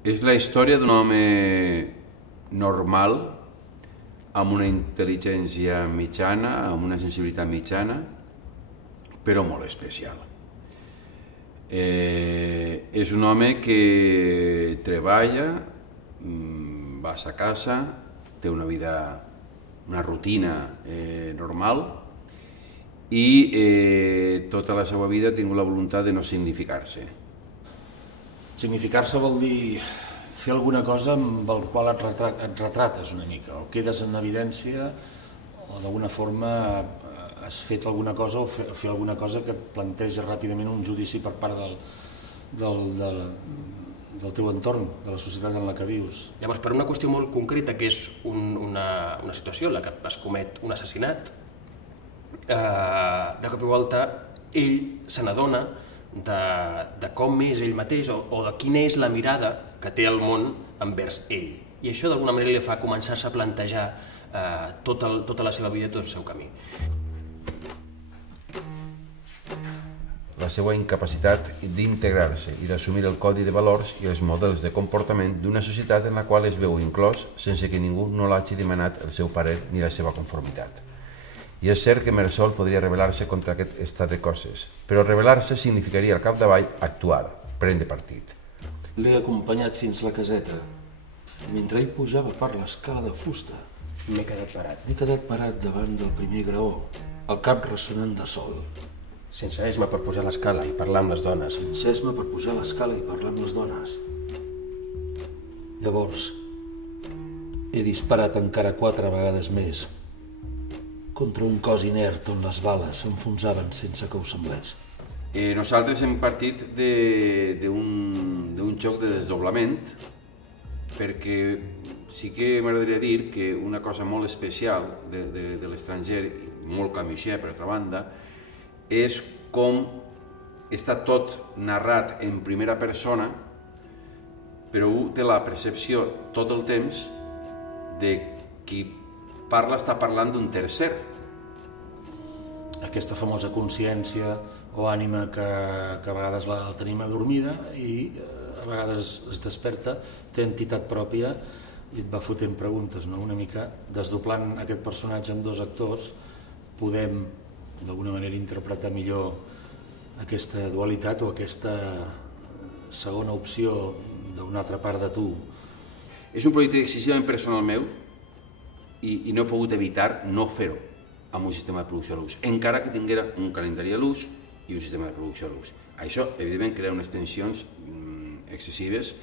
És la història d'un home normal, amb una intel·ligència mitjana, amb una sensibilitat mitjana, però molt especial. És un home que treballa, va a sa casa, té una vida, una rutina normal, i tota la seva vida ha tingut la voluntat de no significar-se. Significar-se vol dir fer alguna cosa amb el qual et retrates una mica, o quedes en evidència, o d'alguna forma has fet alguna cosa o fer alguna cosa que et planteja ràpidament un judici per part del teu entorn, de la societat en la que vius. Llavors, per una qüestió molt concreta, que és una situació en la que es comet un assassinat, de cop i volta ell se n'adona de com és ell mateix o de quina és la mirada que té el món envers ell. I això d'alguna manera li fa començar-se a plantejar tota la seva vida i tot el seu camí. La seva incapacitat d'integrar-se i d'assumir el codi de valors i els models de comportament d'una societat en la qual es veu inclòs sense que ningú no l'hagi demanat el seu parer ni la seva conformitat. I és cert que Mersol podria rebel·lar-se contra aquest estat de coses, però rebel·lar-se significaria al capdavall actuar, prendre partit. L'he acompanyat fins la caseta. Mentre ell pujava per l'escala de fusta, M'he quedat parat, m'he quedat parat davant del primer graó, el cap ressonant de sol. sense esma per pujar l'escala i parlar amb les dones. Sesma per pujar l'escala i parlar amb les dones. Llavors, he disparat encara 4 vegades més contra un cos inert on les bales s'enfonsaven sense que ho semblés. Nosaltres hem partit d'un joc de desdoblament, perquè sí que m'agradaria dir que una cosa molt especial de l'estranger, molt camixer per altra banda, és com està tot narrat en primera persona, però un té la percepció tot el temps de qui parla està parlant d'un tercer. Aquesta famosa consciència o ànima que a vegades la tenim adormida i a vegades es desperta, té entitat pròpia i et va fotent preguntes, no? Una mica desdoblant aquest personatge en 2 actors podem d'alguna manera interpretar millor aquesta dualitat o aquesta segona opció d'una altra part de tu. És un projecte excessivament personal meu i no he pogut evitar no fer-ho amb un sistema de producció a l'ús, encara que tinguera un calendari a l'ús i un sistema de producció a l'ús. Això, evidentment, crea unes tensions excessives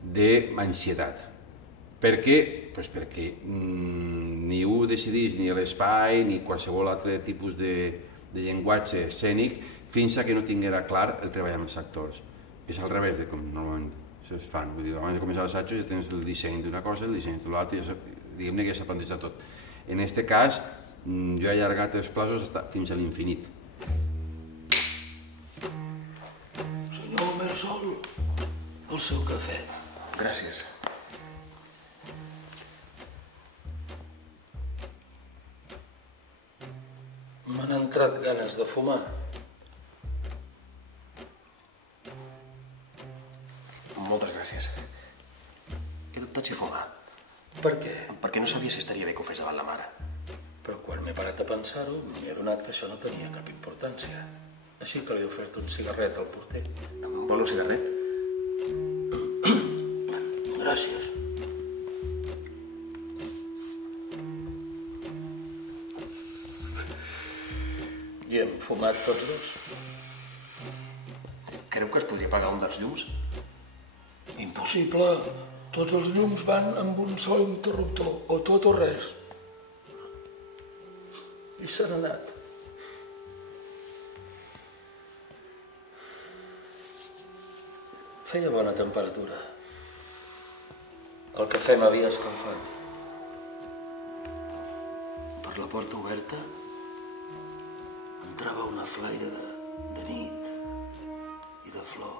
d'ansietat. Per què? Pues perquè ni ho decidís ni l'espai ni qualsevol altre tipus de llenguatge escènic fins que no tinguera clar el treball amb els actors. És al revés de com normalment es fan. Vull dir, abans de començar l'assaig ja tens el disseny d'una cosa, el disseny de l'altra, diguem-ne que ja s'ha plantejat tot. En aquest cas, jo he allargat els plazos fins a l'infinit. Senyor Mersol, el seu cafè. Gràcies. M'han entrat ganes de fumar. Moltes gràcies. He dubtat si fumar, Per què? perquè no sabia si estaria bé que ho fes davant la mare. Però quan m'he parat a pensar-ho, m'he adonat que això no tenia cap importància. Així que li he ofert un cigarret al porter. Vol un cigarret? Gràcies. I hem fumat tots 2? Creu que es podria apagar un dels llums? Impossible. Tots els llums van amb un sol interruptor, o tot o res. I s'han anat. Feia bona temperatura. El cafè m'havia escalfat. Per la porta oberta entrava una flaire de nit i de flors.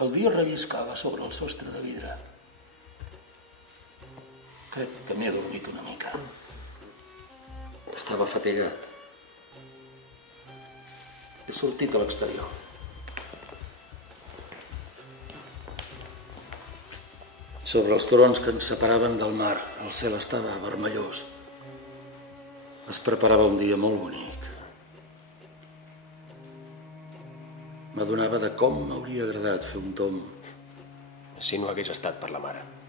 El dia relliscava sobre el sostre de vidre. Crec que m'he adormit una mica. Estava fatigat. He sortit a l'exterior. Sobre els turons que ens separaven del mar, el cel estava vermellós. Es preparava un dia molt bonic. M'adonava de com m'hauria agradat fer un tomb. Si no hagués estat per la mare.